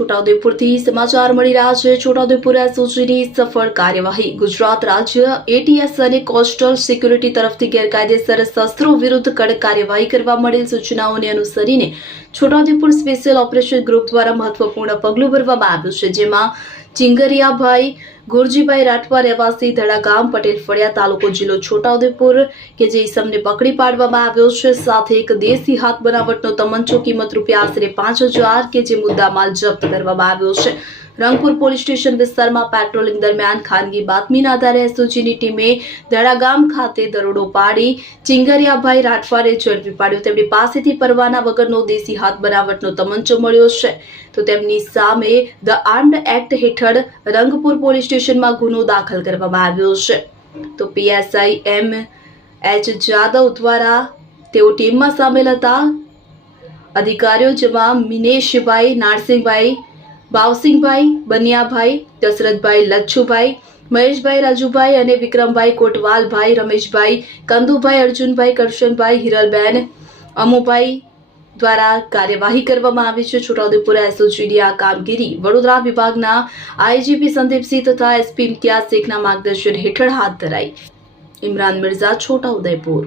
છોટાઉદેપુરથી સમાચાર મળી રહ્યા છે। છોટાઉદેપુર એસઓજીની સફળ કાર્યવાહી। ગુજરાત રાજ્ય એટીએસ અને કોસ્ટલ સિક્યુરિટી તરફથી ગેરકાયદેસર શસ્ત્રો વિરુદ્ધ કડક કાર્યવાહી કરવા મળેલ સૂચનાઓને અનુસરીને છોટાઉદેપુર સ્પેશિયલ ઓપરેશન ગ્રુપ દ્વારા મહત્વપૂર્ણ પગલું ભરવામાં આવ્યું છે, જેમાં ચિંગરિયાભાઈ ગુરજીભાઈ રાઠવા રહેવાસી ધડાગામ પટેલ ફળિયા તાલુકો જિલ્લો છોટાઉદેપુર કે જે ઇસમને પકડી પાડવામાં આવ્યો છે। સાથે એક દેશી હાથ બનાવટનો તમંચો કિંમત રૂપિયા આશરે 5000 કે જે મુદ્દામાલ જપ્ત કરવામાં આવ્યો છે। રંગપુર પોલીસ સ્ટેશન વિસ્તારમાં પેટ્રોલિંગ દરમિયાન ખાનગી બાતમીના આધારે એસઓજીની ટીમે ધડાગામ ખાતે દરોડો પાડી ચિંગરિયાભાઈ રાઠવાને ઝડપી પાડ્યો। તેમની પાસેથી પરવાના વગરનો દેશી હાથ બનાવટનો તમંચો મળ્યો છે, તો તેમની સામે ધ આર્મ્ડ એક્ટ હેઠળ રંગપુર પોલીસ સ્ટેશનમાં ગુનો દાખલ કરવામાં આવ્યો છે। તો પીએસઆઈ એમ.એચ. જાદવ દ્વારા તેઓ ટીમમાં સામેલ હતા। અધિકારીઓ જેમાં મિનેશભાઈ, નારસિંહભાઈ, ભાવસિંહભાઈ, બનિયાભાઈ, દશરથભાઈ, લચ્છુભાઈ, મહેશભાઈ, રાજુભાઈ અને વિક્રમભાઈ, કોટવાલભાઈ, રમેશભાઈ, કંદુભાઈ, અર્જુનભાઈ, કરશનભાઈ, હિરલબેન, અમુભાઈ દ્વારા કાર્યવાહી કરવામાં આવી છે। છોટાઉદેપુર એસઓજીની આ કામગીરી વડોદરા વિભાગના આઈજીપી સંદીપસિંહ તથા એસપી ઇમ્તિયાઝ શેખના માર્ગદર્શન હેઠળ હાથ ધરાઈ। ઇમરાન મિર્ઝા, છોટાઉદેપુર।